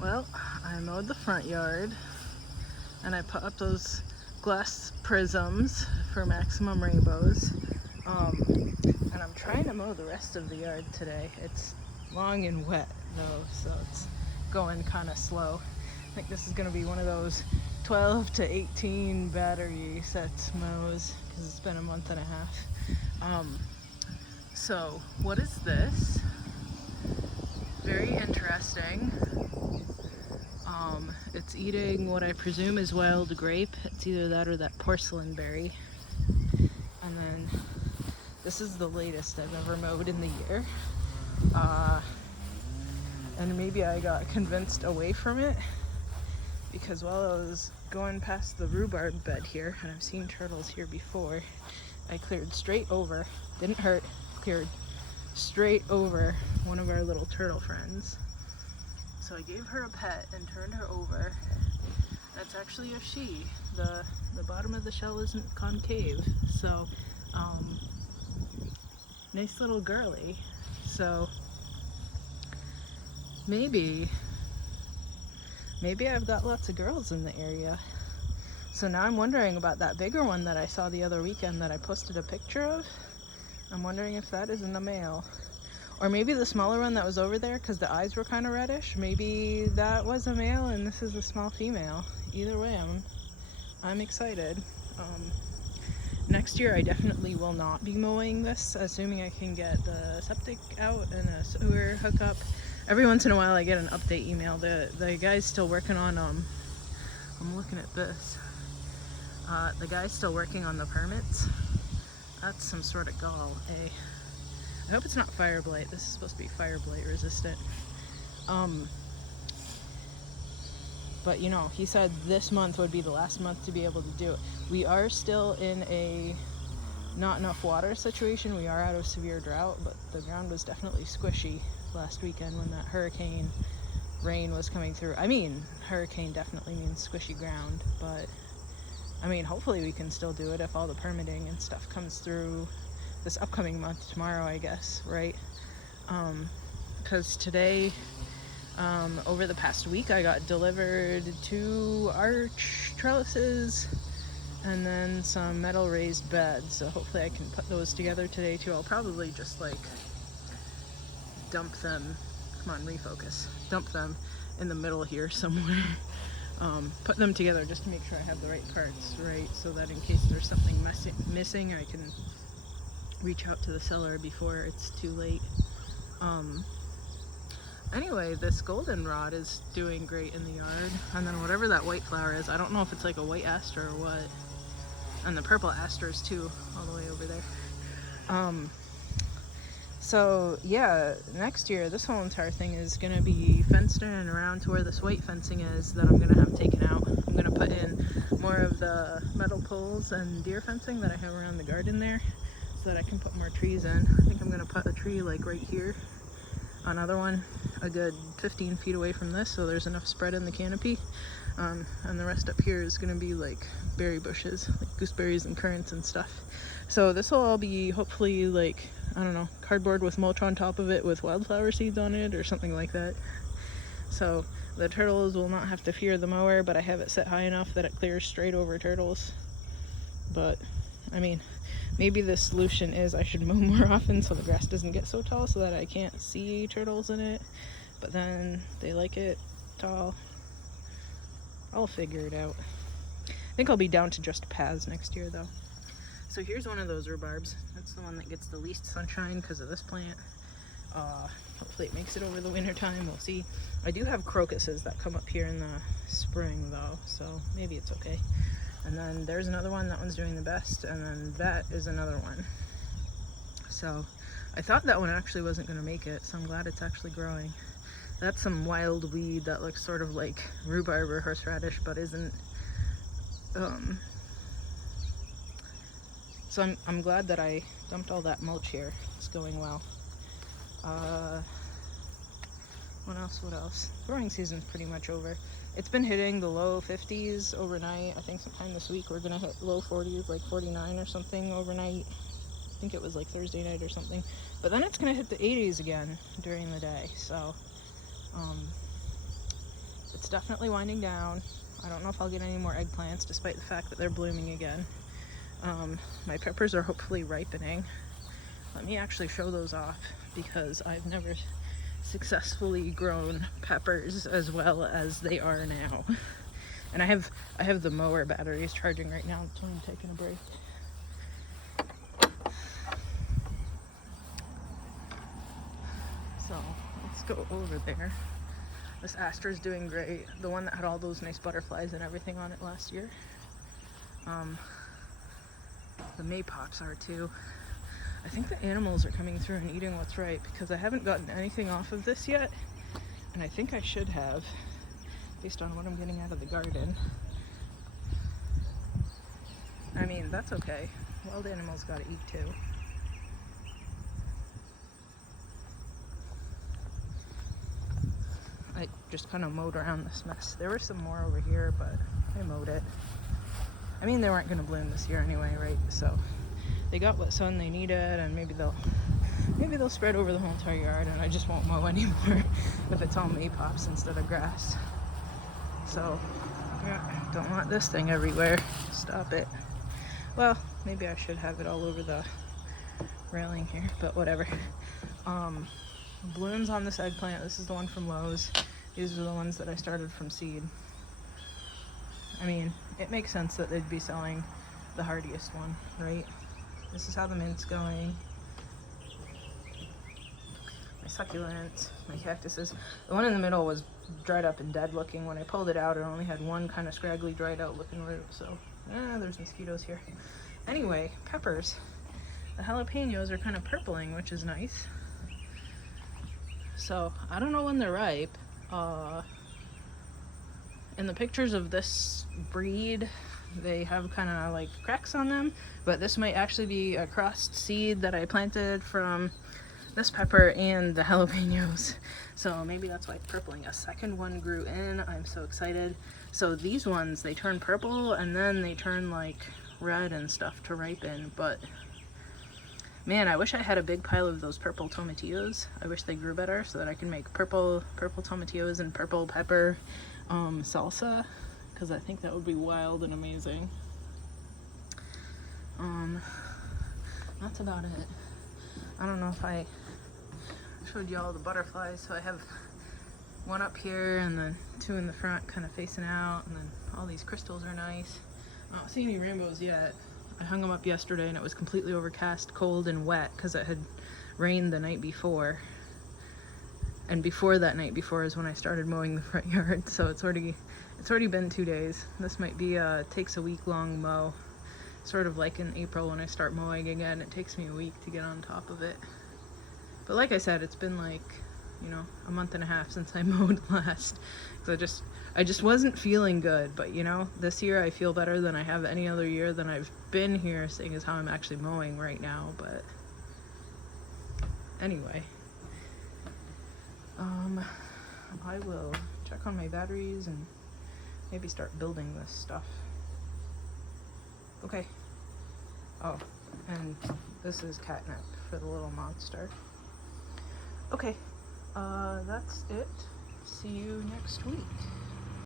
Well, I mowed the front yard and I put up those glass prisms for maximum rainbows. And I'm trying to mow the rest of the yard today. It's long and wet though, so it's going kind of slow. I think this is going to be one of those 12 to 18 battery sets mows because it's been a month and a half. So what is this? Very interesting. It's eating what I presume is wild grape. It's either that or that porcelain berry. And then this is the latest I've ever mowed in the year. And maybe I got convinced away from it because while I was going past the rhubarb bed here, and I've seen turtles here before, I cleared straight over, didn't hurt, cleared straight over one of our little turtle friends. So I gave her a pet and turned her over. That's actually a she. The bottom of the shell isn't concave, so nice little girly. So maybe I've got lots of girls in the area. So now I'm wondering about that bigger one that I saw the other weekend that I posted a picture of. I'm wondering if that isn't a male. Or maybe the smaller one that was over there, because the eyes were kind of reddish, maybe that was a male and this is a small female. Either way, I'm excited. Next year I definitely will not be mowing this, assuming I can get the septic out and a sewer hookup. Every once in a while I get an update email. The guy's still working on, I'm looking at this. The guy's still working on the permits. That's some sort of gall, eh? I hope it's not fire blight. This is supposed to be fire blight resistant. But you know, he said this month would be the last month to be able to do it. We are still in a not enough water situation. We are out of severe drought, but the ground was definitely squishy last weekend when that hurricane rain was coming through. I mean, hurricane definitely means squishy ground, but I mean, hopefully we can still do it if all the permitting and stuff comes through this upcoming month, tomorrow I guess, right? Because today, over the past week, I got delivered 2 arch trellises and then some metal raised beds, so hopefully I can put those together today too. I'll probably just like dump them, come on, refocus, dump them in the middle here somewhere. Put them together just to make sure I have the right parts, right? So that in case there's something missing, I can reach out to the seller before it's too late. Anyway, this goldenrod is doing great in the yard, and then whatever that white flower is, I don't know if it's like a white aster or what, and the purple asters too, all the way over there. So yeah, next year this whole entire thing is going to be fenced in and around to where this white fencing is that I'm going to have taken out. I'm going to put in more of the metal poles and deer fencing that I have around the garden there, so that I can put more trees in. I think I'm going to put a tree like right here, another one a good 15 feet away from this, so there's enough spread in the canopy, and the rest up here is going to be like berry bushes, like gooseberries and currants and stuff. So this will all be hopefully like, I don't know, cardboard with mulch on top of it with wildflower seeds on it or something like that. So the turtles will not have to fear the mower, but I have it set high enough that it clears straight over turtles. But I mean, maybe the solution is I should mow more often so the grass doesn't get so tall so that I can't see turtles in it, but then they like it tall. I'll figure it out. I think I'll be down to just paths next year though. So here's one of those rhubarbs. That's the one that gets the least sunshine because of this plant. Hopefully it makes it over the winter time. We'll see. I do have crocuses that come up here in the spring though, so maybe it's okay. And then there's another one, that one's doing the best, and then that is another one. So I thought that one actually wasn't going to make it, so I'm glad it's actually growing. That's some wild weed that looks sort of like rhubarb or horseradish, but isn't. So I'm glad that I dumped all that mulch here. It's going well. What else? Growing season's pretty much over. It's been hitting the low 50s overnight. I think sometime this week we're gonna hit low 40s, like 49 or something overnight. I think it was like Thursday night or something. But then it's gonna hit the 80s again during the day. So It's definitely winding down. I don't know if I'll get any more eggplants despite the fact that they're blooming again. My peppers are hopefully ripening. Let me actually show those off because I've never successfully grown peppers as well as they are now. And I have the mower batteries charging right now, so I'm taking a break. So let's go over there. This aster is doing great. The one that had all those nice butterflies and everything on it last year. The maypops are too. I think the animals are coming through and eating what's right because I haven't gotten anything off of this yet. And I think I should have, based on what I'm getting out of the garden. I mean, that's okay. Wild animals gotta eat too. I just kind of mowed around this mess. There were some more over here, but I mowed it. I mean, they weren't going to bloom this year anyway, right? So they got what sun they needed, and maybe they'll spread over the whole entire yard, and I just won't mow anymore if it's all maypops instead of grass. So yeah, don't want this thing everywhere. Stop it. Well, maybe I should have it all over the railing here, but whatever. Blooms on this eggplant. This is the one from Lowe's. These are the ones that I started from seed. I mean, it makes sense that they'd be selling the hardiest one, right? This is how the mint's going. My succulents, my cactuses. The one in the middle was dried up and dead looking. When I pulled it out, it only had one kind of scraggly, dried out looking root. So, there's mosquitoes here. Anyway, peppers. The jalapenos are kind of purpling, which is nice. So, I don't know when they're ripe. In the pictures of this breed, they have kind of like cracks on them, but this might actually be a crossed seed that I planted from this pepper and the jalapenos. So maybe that's why it's purpling. A second one grew in. I'm so excited. So these ones, they turn purple and then they turn like red and stuff to ripen, but man, I wish I had a big pile of those purple tomatillos. I wish they grew better so that I can make purple tomatillos and purple pepper salsa, because I think that would be wild and amazing. That's about it. I don't know if I showed you all the butterflies. So I have one up here and then two in the front kind of facing out, and then all these crystals are nice. I don't see any rainbows yet. I hung them up yesterday and it was completely overcast, cold, and wet because it had rained the night before. And before that night before is when I started mowing the front yard, so it's already been 2 days. This might be takes a week-long mow, sort of like in April when I start mowing again. It takes me a week to get on top of it. But like I said, it's been like, you know, a month and a half since I mowed last. So I just wasn't feeling good. But you know, this year I feel better than I have any other year than I've been here, seeing as how I'm actually mowing right now. But anyway, I will check on my batteries and maybe start building this stuff. Okay. Oh, and this is catnip for the little monster. Okay, that's it. See you next week.